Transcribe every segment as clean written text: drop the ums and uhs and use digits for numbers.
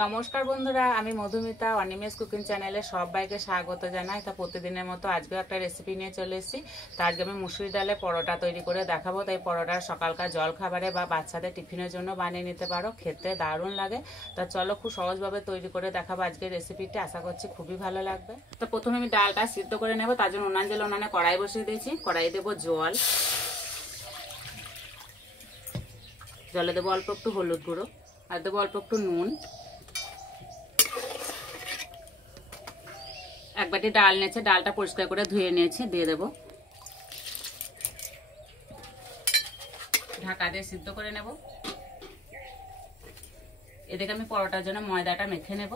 নমস্কার বন্ধুরা, আমি মধুমিতা অনিমেষ কুকিং চ্যানেলে সবাইকে স্বাগত জানাই। তা প্রতিদিনের মতো আজকে একটা রেসিপি নিয়ে চলে এসেছি। তা আজকে আমি মুসুরি ডালে পরোটা তৈরি করে দেখাবো। তাই পরোটা সকালকার জল খাবারে বা বাচ্চাদের টিফিনের জন্য বানিয়ে নিতে পারো, খেতে দারুণ লাগে। তা চলো খুব সহজভাবে তৈরি করে দেখাবো আজকের রেসিপিটা, আশা করছি খুবই ভালো লাগবে। তো প্রথমে আমি ডালটা সিদ্ধ করে নেবো। তার জন্য উনানে কড়াই বসিয়ে দিয়েছি। কড়াই দেবো জল, জলে দেবো অল্প একটু হলুদ গুঁড়ো, আর দেবো অল্প একটু নুন। এক বাটি ডাল নিয়েছে, ডালটা পরিষ্কার করে ধুয়ে নিয়েছি, দিয়ে দেব। ঢাকা দিয়ে সিদ্ধ করে নেব। এদিকে আমি পরোটার জন্য ময়দাটা মেখে নেব।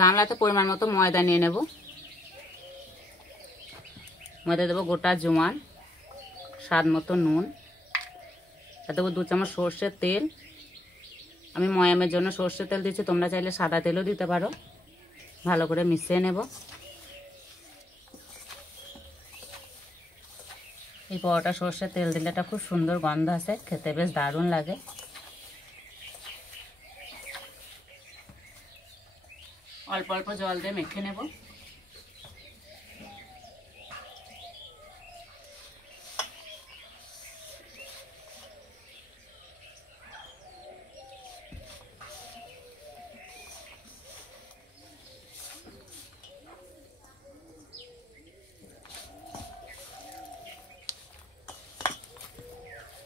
গামলাতে পরিমাণ মতো ময়দা নিয়ে নেব। ময়দা দেবো গোটা জোয়ান, স্বাদ মতো নুন, আর দেবো 2 চামচ সর্ষের তেল। আমি ময়ামের জন্য সর্ষের তেল দিচ্ছি, তোমরা চাইলে সাদা তেলও দিতে পারো। ভালো করে মিশিয়ে নেব। এই পরোটা সর্ষের তেল দিলে এটা খুব সুন্দর গন্ধ আসে, খেতে বেশ দারুণ লাগে। অল্প অল্প জল দিয়ে মেখে নেব।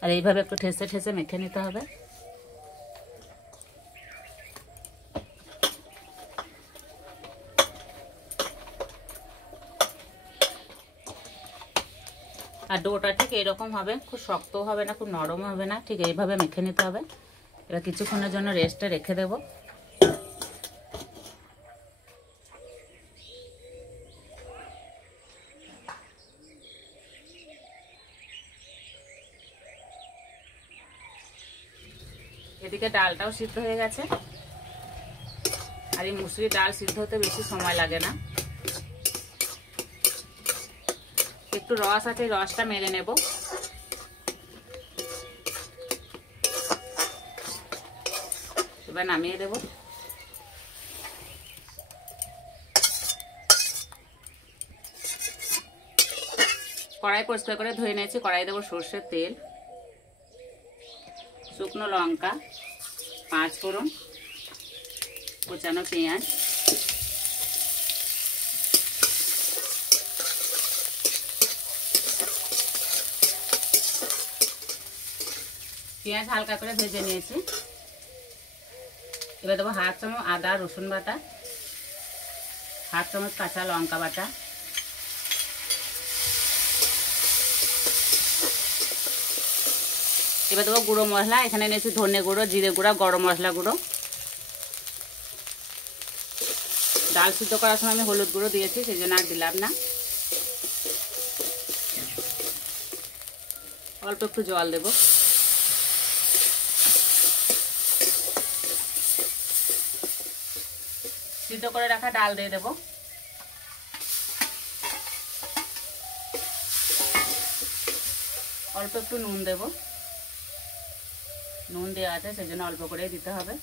আর এইভাবে একটু ঠেসে ঠেসে মেখে নিতে হবে। আর ডোটা ঠিক এরকম হবে, খুব শক্তও হবে না, খুব নরমও হবে না, ঠিক এইভাবে মেখে নিতে হবে। এবার কিছুক্ষণের জন্য রেস্টে রেখে দেব। এদিকে ডালটাও সিদ্ধ হয়ে গেছে। আর এই মুসুরি ডাল সিদ্ধ হতে বেশি সময় লাগে না। একটু রস আছে, রসটা মেরে নেব। এবার নামিয়ে দেব। কড়াই পরিষ্কার করে ধুয়ে নিয়েছি। কড়াই দেবো সর্ষের তেল, শুকনো লঙ্কা, 5 ফোড়ন, কোচানো পেঁয়াজ, পেঁয়াজ হালকা করে ভেজে নিয়েছি। এবার দেবো 1/2 চামচ আদা রসুন বাটা, 1/2 চামচ কাঁচা লঙ্কা বাটা, এবার দেবো গুঁড়ো মশলা। এখানে নিয়েছি ধনে গুঁড়ো, জিরে গুঁড়ো, গরম মশলা গুঁড়ো। ডাল সিদ্ধ করার সময় আমি হলুদ গুঁড়ো দিয়েছি, সেই জন্য আর দিলাম না। অল্প একটু জল দেব। সিদ্ধ করে রাখা ডাল দিয়ে দেব। অল্প একটু নুন দেব। নুন দেওয়া আছে, সেই জন্য অল্প করে দিতে হবে।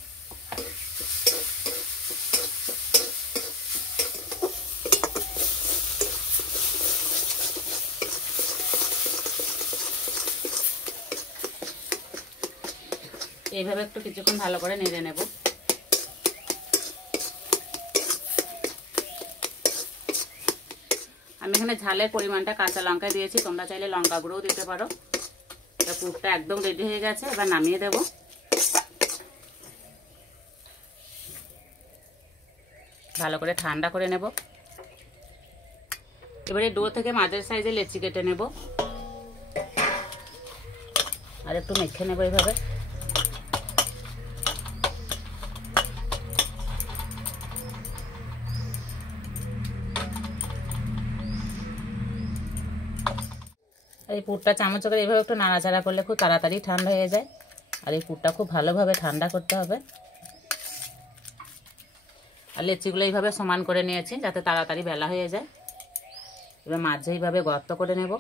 এইভাবে একটু কিছুক্ষণ ভালো করে নেড়ে নেব। আমি এখানে ঝালের পরিমাণটা কাঁচা লঙ্কা দিয়েছি, তোমরা চাইলে লঙ্কা গুঁড়োও দিতে পারো। এটা পুরটা একদম রেডি হয়ে গেছে। এবার নামিয়ে দেব। ভালো করে ঠান্ডা করে নেব। এবারে ডো থেকে মাঝের সাইজে লেচি কেটে নেব, আর একটু মেখে নেব এইভাবে। এই পুরটা চামচ করে এইভাবে একটু নাড়াচাড়া করলে খুব তাড়াতাড়ি ঠান্ডা হয়ে যায়। আর এই পুরটা খুব ভালোভাবে ঠান্ডা করতে হবে। আর লেচিগুলো এইভাবে সমান করে নিয়েছি যাতে তাড়াতাড়ি বেলা হয়ে যায়। এবার মাঝে এইভাবে গর্ত করে নেব।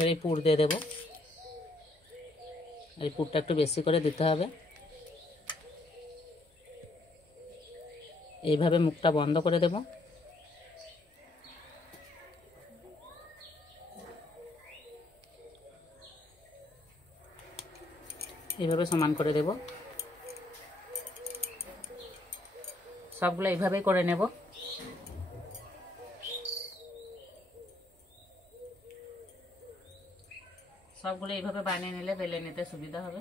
এবার এই পুর দিয়ে দেবো। এই পুরটা একটু বেশি করে দিতে হবে। এইভাবে মুখটা বন্ধ করে দেব। এইভাবে সমান করে দেব। সবগুলো এইভাবেই করে নেব। সবগুলো এইভাবে বানিয়ে নিলে বেলে নিতে সুবিধা হবে।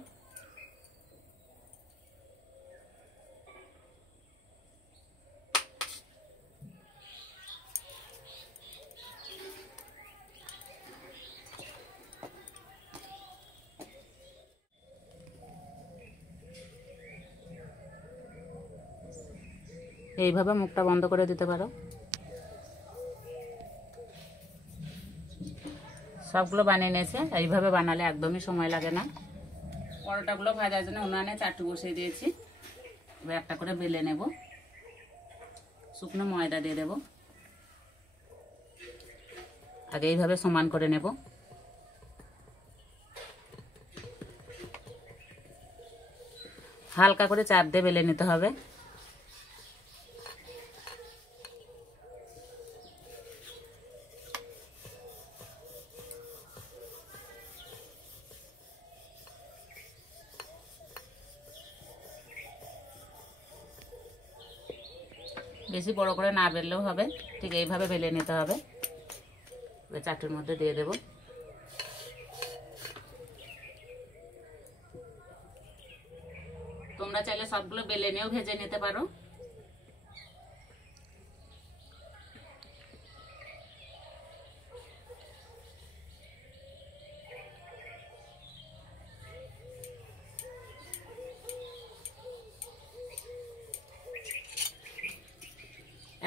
এইভাবে মুখটা বন্ধ করে দিতে পারো। সবগুলো বানিয়ে নিয়েছে। এইভাবে বানালে একদমই সময় লাগে না। পরোটাগুলো ভাজার জন্য উনানে চাটু বসিয়ে দিয়েছি। এবার একটা করে বেলে নেব। শুকনো ময়দা দিয়ে দেব। আগে এইভাবে সমান করে নেব। হালকা করে চাপ দিয়ে বেলে নিতে হবে। বেশি বড় করে না বেললেও হবে, ঠিক এইভাবে বেলে নিতে হবে। এবার চাটুর মধ্যে দিয়ে দেব। তোমরা চাইলে সবগুলো বেলে নিয়েও ভেজে নিতে পারো।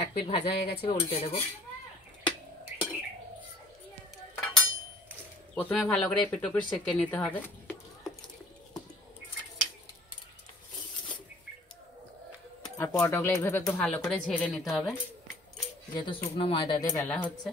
এক পিঠ ভাজা হয়ে গেছে, উল্টে দেব। প্রথমে ভালো করে এপিট ওপিট সেঁকে নিতে হবে। আর পরোটাগুলো এইভাবে একটু ভালো করে ঝেড়ে নিতে হবে, যেহেতু শুকনো ময়দা দিয়ে বেলা হচ্ছে।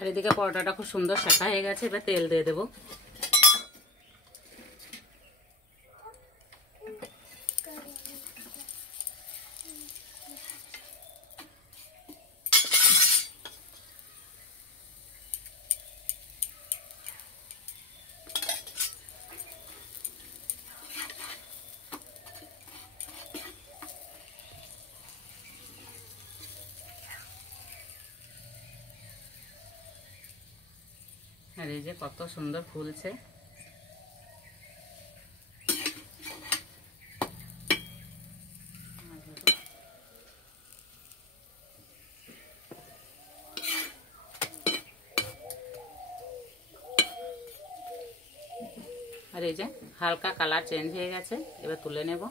আর এদিকে পরোটাটা খুব সুন্দর সেঁকা হয়ে গেছে। এবার তেল দিয়ে দেবো। আর এই যে কত সুন্দর ফুলছে। আর এই যে হালকা কালার চেঞ্জ হয়ে গেছে। এবার তুলে নেব।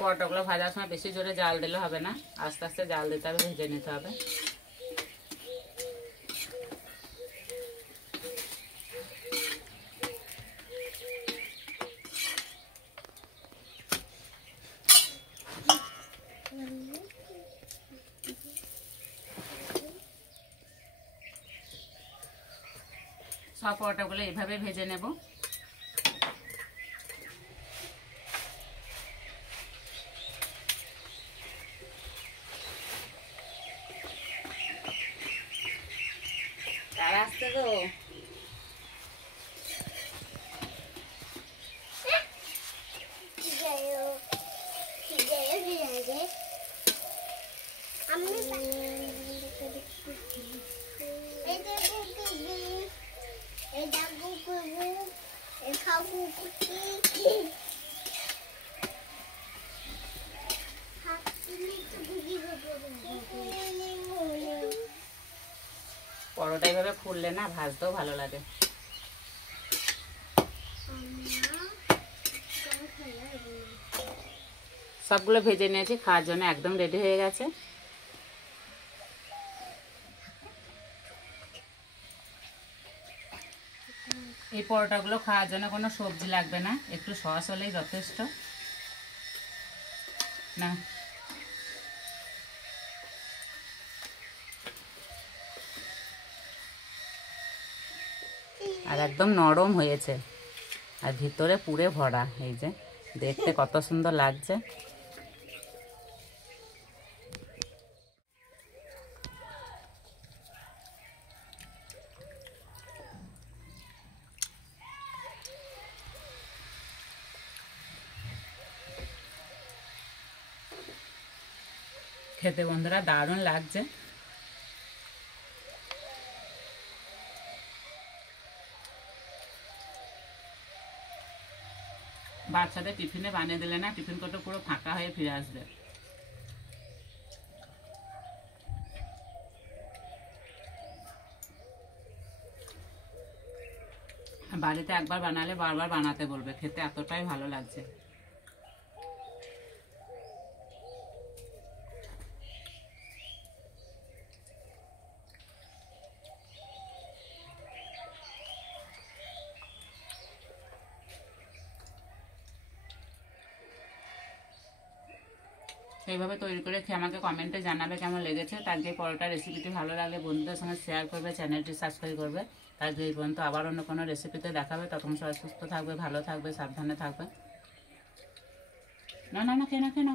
পরোটাগুলো ভাজার সময় বেশি জোরে জাল দিলে হবে না, আস্তে আস্তে জাল দিতে হবে, ভেজে নিতে হবে। সব পরোটাগুলো এইভাবে ভেজে নেব। তারা আসতে গো। পরোটা এইভাবে ফুললে না ভাজতেও ভালো লাগে। সবগুলো ভেজে নিয়েছি, খাওয়ার জন্য একদম রেডি হয়ে গেছে। এই পরোটাগুলো খাওয়ার জন্য কোনো সবজি লাগবে না, একটু সস হলেই যথেষ্ট। না আর একদম নরম হয়েছে, আর ভিতরে পুরে ভরা। এই যে দেখতে কত সুন্দর লাগছে। খেতে বন্ধুরা দারুণ লাগছে। বাচ্চাদের টিফিনে বানিয়ে দিলে না, টিফিন কৌটো পুরো ফাঁকা হয়ে ফিরে আসবে। বাড়িতে একবার বানালে বারবার বানাতে বলবে, খেতে এতটাই ভালো লাগছে। এইভাবে তৈরি করে খেয়ে আমাকে কমেন্টে জানাবে কেমন লেগেছে। তার পরোটা রেসিপিটি ভালো লাগলে বন্ধুদের সঙ্গে শেয়ার করবে, চ্যানেলটি সাবস্ক্রাইব করবে। তার এই পর্যন্ত আবার অন্য কোনো রেসিপিতে দেখাবে। তখন সবাই সুস্থ থাকবে, ভালো থাকবে, সাবধানে থাকবে। না না না, কেন কেন